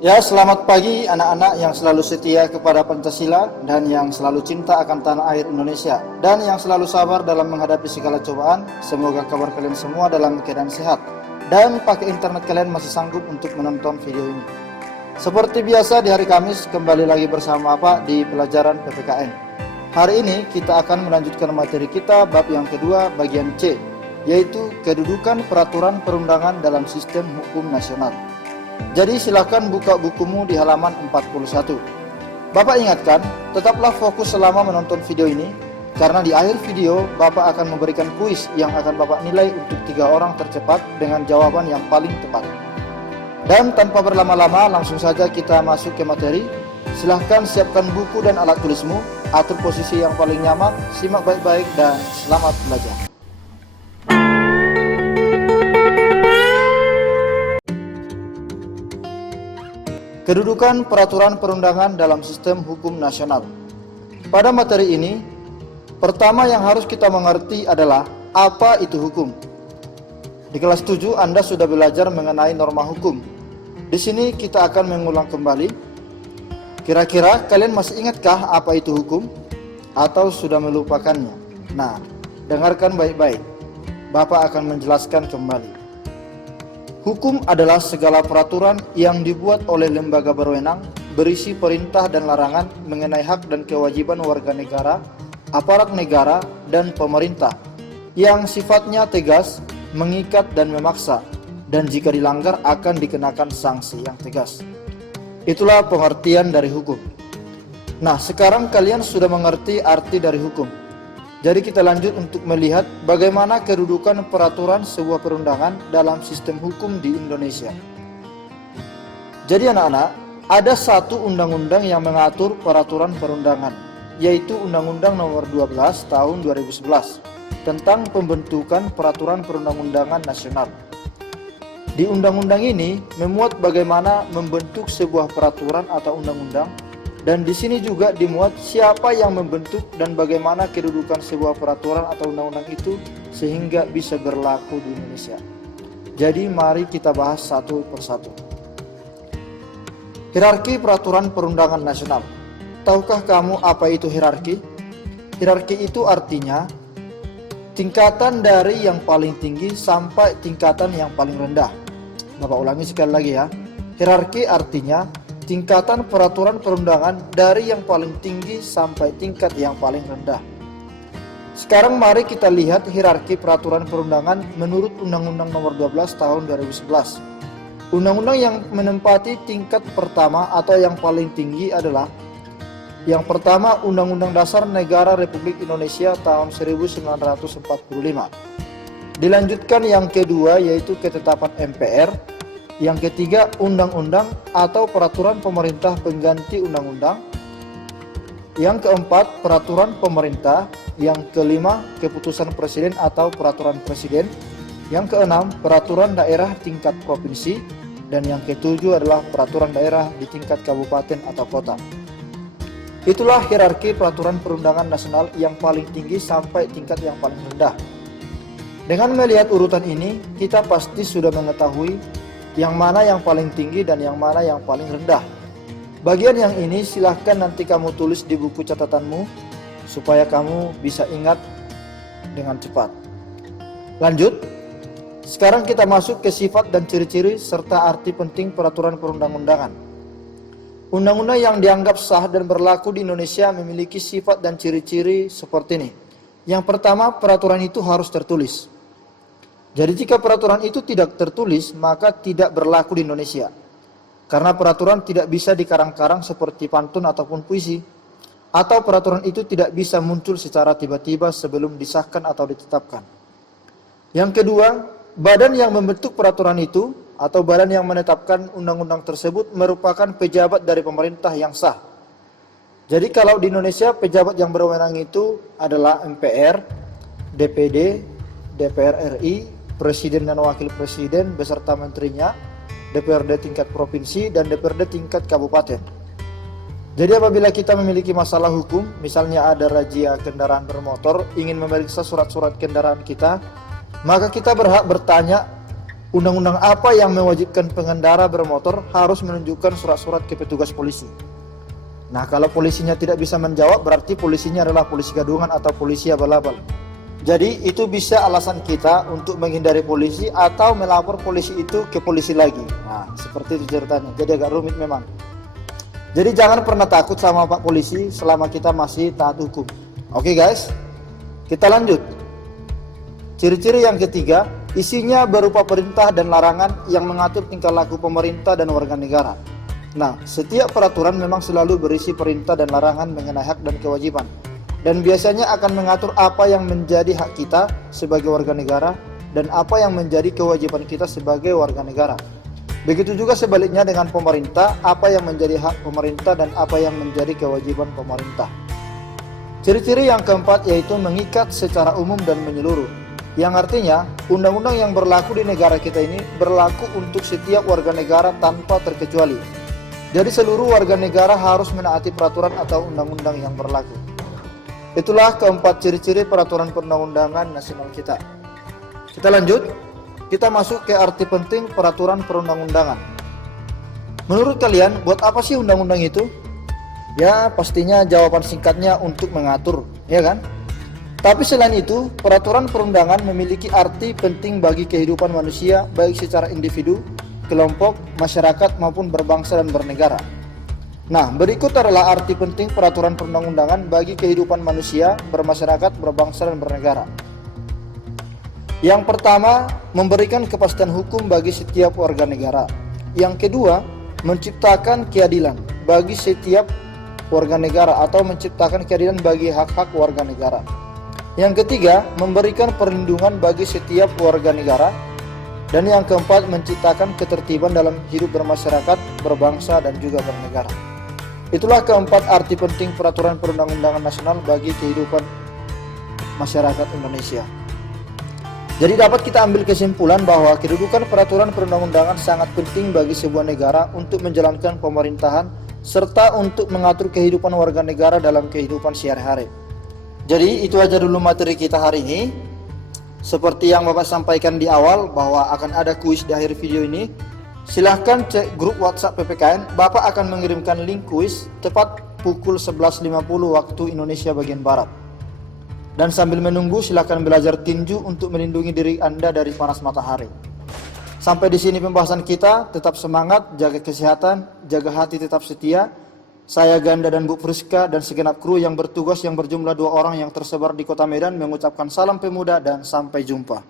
Ya, selamat pagi anak-anak yang selalu setia kepada Pancasila dan yang selalu cinta akan tanah air Indonesia dan yang selalu sabar dalam menghadapi segala cobaan. Semoga kabar kalian semua dalam keadaan sehat dan pakai internet kalian masih sanggup untuk menonton video ini. Seperti biasa di hari Kamis kembali lagi bersama Bapak di pelajaran PPKN. Hari ini kita akan melanjutkan materi kita bab yang kedua bagian C, yaitu kedudukan peraturan perundangan dalam sistem hukum nasional. Jadi silakan buka bukumu di halaman 41. Bapak ingatkan, tetaplah fokus selama menonton video ini, karena di akhir video Bapak akan memberikan kuis yang akan Bapak nilai untuk 3 orang tercepat dengan jawaban yang paling tepat. Dan tanpa berlama-lama langsung saja kita masuk ke materi. Silahkan siapkan buku dan alat tulismu, atur posisi yang paling nyaman, simak baik-baik dan selamat belajar. Kedudukan peraturan perundangan dalam sistem hukum nasional. Pada materi ini, pertama yang harus kita mengerti adalah apa itu hukum. Di kelas 7 Anda sudah belajar mengenai norma hukum. Di sini kita akan mengulang kembali. Kira-kira kalian masih ingatkah apa itu hukum? Atau sudah melupakannya? Nah, dengarkan baik-baik. Bapak akan menjelaskan kembali. Hukum adalah segala peraturan yang dibuat oleh lembaga berwenang, berisi perintah dan larangan mengenai hak dan kewajiban warga negara, aparat negara, dan pemerintah, yang sifatnya tegas, mengikat dan memaksa, dan jika dilanggar akan dikenakan sanksi yang tegas. Itulah pengertian dari hukum. Nah, sekarang kalian sudah mengerti arti dari hukum. Jadi kita lanjut untuk melihat bagaimana kedudukan peraturan sebuah perundangan dalam sistem hukum di Indonesia. Jadi anak-anak, ada satu undang-undang yang mengatur peraturan perundangan, yaitu Undang-Undang Nomor 12 Tahun 2011 tentang pembentukan peraturan perundang-undangan nasional. Di undang-undang ini memuat bagaimana membentuk sebuah peraturan atau undang-undang. Dan di sini juga dimuat siapa yang membentuk dan bagaimana kedudukan sebuah peraturan atau undang-undang itu sehingga bisa berlaku di Indonesia. Jadi mari kita bahas satu persatu. Hierarki peraturan perundangan nasional. Tahukah kamu apa itu hierarki? Hierarki itu artinya tingkatan dari yang paling tinggi sampai tingkatan yang paling rendah. Bapak ulangi sekali lagi ya. Hierarki artinya tingkatan peraturan perundangan dari yang paling tinggi sampai tingkat yang paling rendah. Sekarang mari kita lihat hierarki peraturan perundangan menurut Undang-Undang Nomor 12 Tahun 2011. Undang-undang yang menempati tingkat pertama atau yang paling tinggi adalah yang pertama Undang-Undang Dasar Negara Republik Indonesia tahun 1945. Dilanjutkan yang kedua yaitu ketetapan MPR. Yang ketiga, undang-undang atau peraturan pemerintah pengganti undang-undang. Yang keempat, peraturan pemerintah. Yang kelima, keputusan presiden atau peraturan presiden. Yang keenam, peraturan daerah tingkat provinsi. Dan yang ketujuh adalah peraturan daerah di tingkat kabupaten atau kota. Itulah hierarki peraturan perundangan nasional yang paling tinggi sampai tingkat yang paling rendah. Dengan melihat urutan ini, kita pasti sudah mengetahui yang mana yang paling tinggi dan yang mana yang paling rendah. Bagian yang ini silahkan nanti kamu tulis di buku catatanmu supaya kamu bisa ingat dengan cepat. Lanjut. Sekarang kita masuk ke sifat dan ciri-ciri serta arti penting peraturan perundang-undangan. Undang-undang yang dianggap sah dan berlaku di Indonesia memiliki sifat dan ciri-ciri seperti ini. Yang pertama, peraturan itu harus tertulis. Jadi jika peraturan itu tidak tertulis, maka tidak berlaku di Indonesia. Karena peraturan tidak bisa dikarang-karang seperti pantun ataupun puisi. Atau peraturan itu tidak bisa muncul secara tiba-tiba sebelum disahkan atau ditetapkan. Yang kedua, badan yang membentuk peraturan itu atau badan yang menetapkan undang-undang tersebut merupakan pejabat dari pemerintah yang sah. Jadi kalau di Indonesia pejabat yang berwenang itu adalah MPR, DPD, DPR RI, Presiden dan Wakil Presiden beserta menterinya, DPRD tingkat provinsi, dan DPRD tingkat kabupaten. Jadi apabila kita memiliki masalah hukum, misalnya ada razia kendaraan bermotor, ingin memeriksa surat-surat kendaraan kita, maka kita berhak bertanya undang-undang apa yang mewajibkan pengendara bermotor harus menunjukkan surat-surat ke petugas polisi. Nah, kalau polisinya tidak bisa menjawab, berarti polisinya adalah polisi gadungan atau polisi abal-abal. Jadi itu bisa alasan kita untuk menghindari polisi atau melapor polisi itu ke polisi lagi. Nah, seperti itu ceritanya. Jadi agak rumit memang. Jadi jangan pernah takut sama Pak Polisi selama kita masih taat hukum. Oke guys, kita lanjut. Ciri-ciri yang ketiga, isinya berupa perintah dan larangan yang mengatur tingkah laku pemerintah dan warga negara. Nah, setiap peraturan memang selalu berisi perintah dan larangan mengenai hak dan kewajiban. Dan biasanya akan mengatur apa yang menjadi hak kita sebagai warga negara dan apa yang menjadi kewajiban kita sebagai warga negara. Begitu juga sebaliknya dengan pemerintah, apa yang menjadi hak pemerintah dan apa yang menjadi kewajiban pemerintah. Ciri-ciri yang keempat yaitu mengikat secara umum dan menyeluruh. Yang artinya, undang-undang yang berlaku di negara kita ini berlaku untuk setiap warga negara tanpa terkecuali. Jadi seluruh warga negara harus menaati peraturan atau undang-undang yang berlaku. Itulah keempat ciri-ciri peraturan perundang-undangan nasional kita. Kita lanjut, kita masuk ke arti penting peraturan perundang-undangan. Menurut kalian, buat apa sih undang-undang itu? Ya, pastinya jawaban singkatnya untuk mengatur, ya kan? Tapi selain itu, peraturan perundangan memiliki arti penting bagi kehidupan manusia, baik secara individu, kelompok, masyarakat, maupun berbangsa dan bernegara. Nah, berikut adalah arti penting peraturan perundang-undangan bagi kehidupan manusia, bermasyarakat, berbangsa, dan bernegara. Yang pertama, memberikan kepastian hukum bagi setiap warga negara. Yang kedua, menciptakan keadilan bagi setiap warga negara atau menciptakan keadilan bagi hak-hak warga negara. Yang ketiga, memberikan perlindungan bagi setiap warga negara. Dan yang keempat, menciptakan ketertiban dalam hidup bermasyarakat, berbangsa, dan juga bernegara. Itulah keempat arti penting peraturan perundang-undangan nasional bagi kehidupan masyarakat Indonesia. Jadi dapat kita ambil kesimpulan bahwa kedudukan peraturan perundang-undangan sangat penting bagi sebuah negara untuk menjalankan pemerintahan serta untuk mengatur kehidupan warga negara dalam kehidupan sehari-hari. Jadi itu aja dulu materi kita hari ini. Seperti yang Bapak sampaikan di awal bahwa akan ada kuis di akhir video ini. Silahkan cek grup WhatsApp PPKN. Bapak akan mengirimkan link kuis tepat pukul 11.50 waktu Indonesia bagian Barat. Dan sambil menunggu silahkan belajar tinju untuk melindungi diri Anda dari panas matahari. Sampai di sini pembahasan kita. Tetap semangat, jaga kesehatan, jaga hati tetap setia. Saya Ganda dan Bu Friska dan segenap kru yang bertugas yang berjumlah 2 orang yang tersebar di Kota Medan mengucapkan salam pemuda dan sampai jumpa.